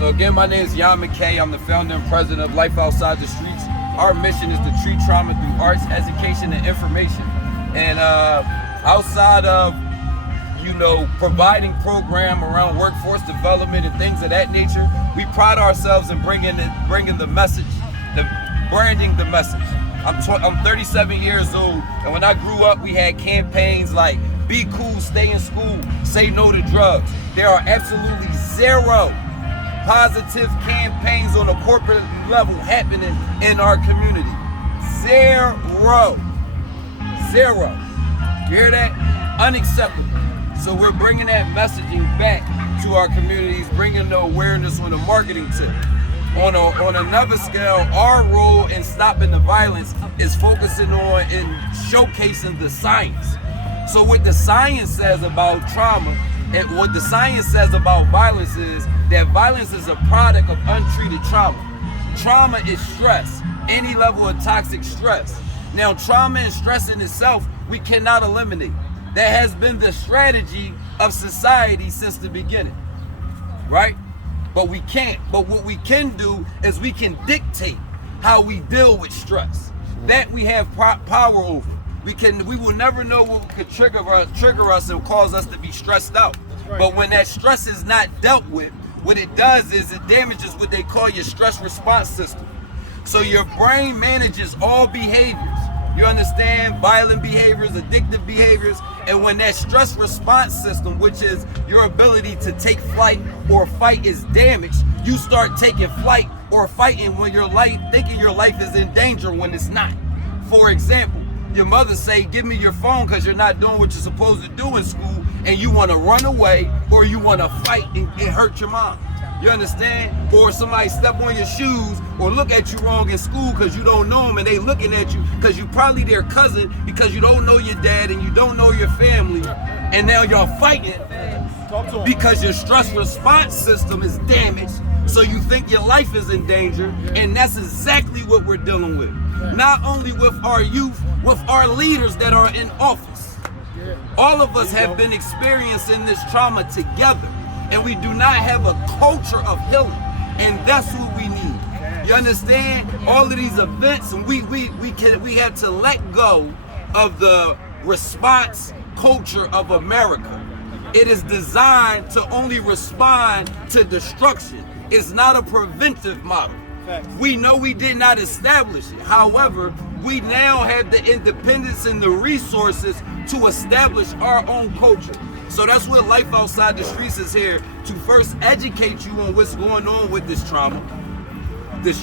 So again, my name is Jan McKay. I'm the founder and president of Life Outside the Streets. Our mission is to treat trauma through arts, education, and information. And outside of, providing program around workforce development and things of that nature, we pride ourselves in bringing the message, branding the message. I'm 37 years old, and when I grew up, we had campaigns like "Be cool, stay in school, say no to drugs." There are absolutely zero positive campaigns on a corporate level happening in our community. Zero. You hear that? Unacceptable. So we're bringing that messaging back to our communities, bringing the awareness on the marketing tip. On another scale, our role in stopping the violence is focusing on and showcasing the science. So what the science says about trauma and what the science says about violence is that violence is a product of untreated trauma. Trauma is stress, any level of toxic stress. Now, trauma and stress in itself, we cannot eliminate. That has been the strategy of society since the beginning, right? But we can't. But what we can do is we can dictate how we deal with stress. That we have power over. We will never know what could trigger us and cause us to be stressed out. Right. But when that stress is not dealt with, what it does is it damages what they call your stress response system. So your brain manages all behaviors. You understand? Violent behaviors, addictive behaviors, and when that stress response system, which is your ability to take flight or fight, is damaged, you start taking flight or fighting when thinking your life is in danger when it's not. For example, your mother say, "Give me your phone because you're not doing what you're supposed to do in school," and you want to run away or you want to fight and hurt your mom. You understand? Or somebody step on your shoes or look at you wrong in school because you don't know them and they looking at you because you probably their cousin because you don't know your dad and you don't know your family, and now y'all fighting because your stress response system is damaged, so you think your life is in danger. And that's exactly what we're dealing with. Not only with our youth, with our leaders that are in office. All of us have been experiencing this trauma together. And we do not have a culture of healing, and that's what we need. You understand? All of these events, and we have to let go of the response culture of America. It is designed to only respond to destruction. It's not a preventive model. We know we did not establish it. However, we now have the independence and the resources to establish our own culture. So that's what Life Outside the Streets is here to first educate you on what's going on with this trauma, this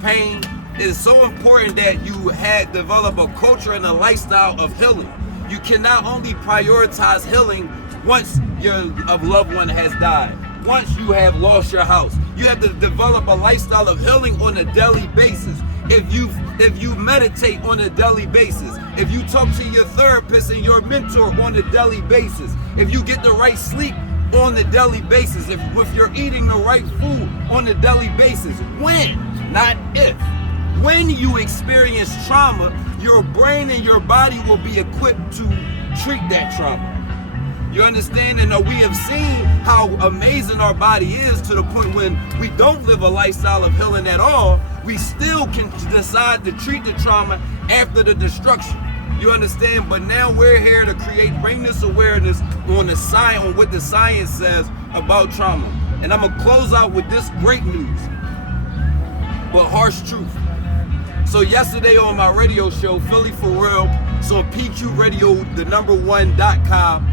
pain. It is so important that you develop a culture and a lifestyle of healing. You cannot only prioritize healing once your loved one has died, once you have lost your house. You have to develop a lifestyle of healing on a daily basis. If you meditate on a daily basis, if you talk to your therapist and your mentor on a daily basis, if you get the right sleep on a daily basis, if you're eating the right food on a daily basis, when, not if, when you experience trauma, your brain and your body will be equipped to treat that trauma. You understand? And we have seen how amazing our body is to the point when we don't live a lifestyle of healing at all, we still can decide to treat the trauma after the destruction. You understand? But now we're here to bring this awareness on on what the science says about trauma. And I'm gonna close out with this great news, but harsh truth. So yesterday on my radio show, Philly For Real, it's on PQRadio1.com,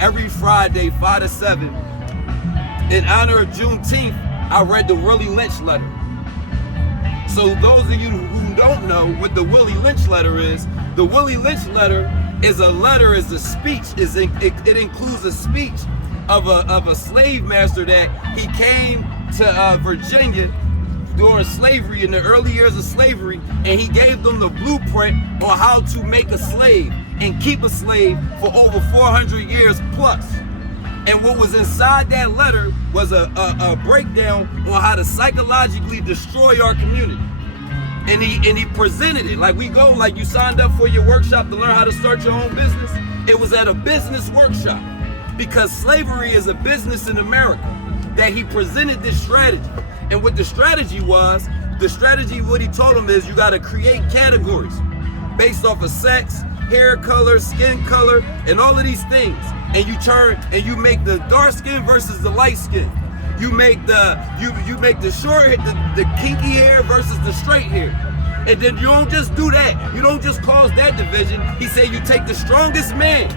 every Friday, 5 to 7. In honor of Juneteenth, I read the Willie Lynch letter. So those of you who don't know what the Willie Lynch letter is, the Willie Lynch letter is a speech. It includes a speech of a slave master that he came to Virginia during slavery, in the early years of slavery, and he gave them the blueprint on how to make a slave and keep a slave for over 400 years plus. And what was inside that letter was a breakdown on how to psychologically destroy our community. And he presented it like you signed up for your workshop to learn how to start your own business. It was at a business workshop because slavery is a business in America. that he presented this strategy. And what the strategy was, what he told them is you got to create categories based off of sex, hair color, skin color, and all of these things. And you make the dark skin versus the light skin. You make the short hair, the kinky hair versus the straight hair. And then you don't just do that. You don't just cause that division. He said you take the strongest man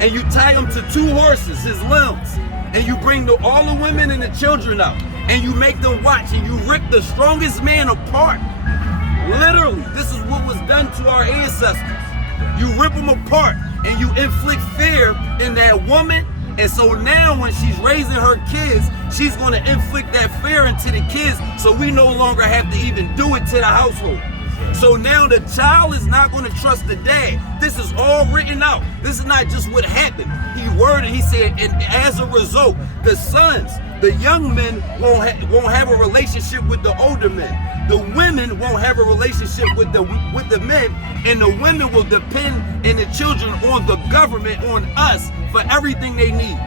and you tie him to 2 horses, his limbs, and you bring all the women and the children out, and you make them watch, and you rip the strongest man apart. Literally, this is what was done to our ancestors. You rip them apart and you inflict fear in that woman. And so now when she's raising her kids, she's going to inflict that fear into the kids, so we no longer have to even do it to the household. So now the child is not going to trust the dad. This is all written out. This is not just what happened. He said, and as a result, the sons, the young men won't have a relationship with the older men. The women won't have a relationship with the men, and the women will depend, and the children, on the government, on us, for everything they need.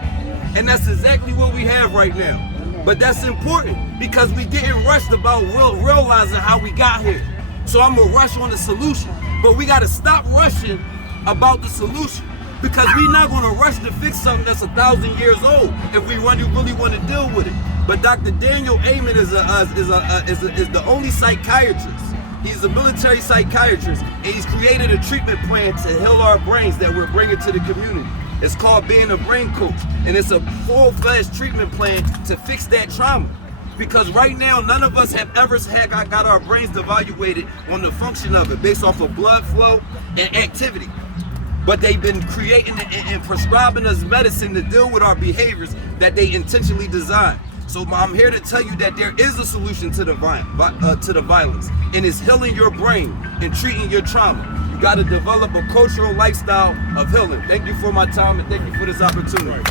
And that's exactly what we have right now. But that's important because we getting rushed about realizing how we got here. So I'm gonna rush on the solution, but we gotta stop rushing about the solution, because we're not gonna rush to fix something that's 1,000 years old if we really want to deal with it. But Dr. Daniel Amen is the only psychiatrist. He's a military psychiatrist, and he's created a treatment plan to heal our brains that we're bringing to the community. It's called Being a Brain Coach, and it's a full-fledged treatment plan to fix that trauma. Because right now, none of us have ever got our brains evaluated on the function of it based off of blood flow and activity. But they've been creating and prescribing us medicine to deal with our behaviors that they intentionally designed. So I'm here to tell you that there is a solution to the violence, and it's healing your brain and treating your trauma. You got to develop a cultural lifestyle of healing. Thank you for my time, and thank you for this opportunity.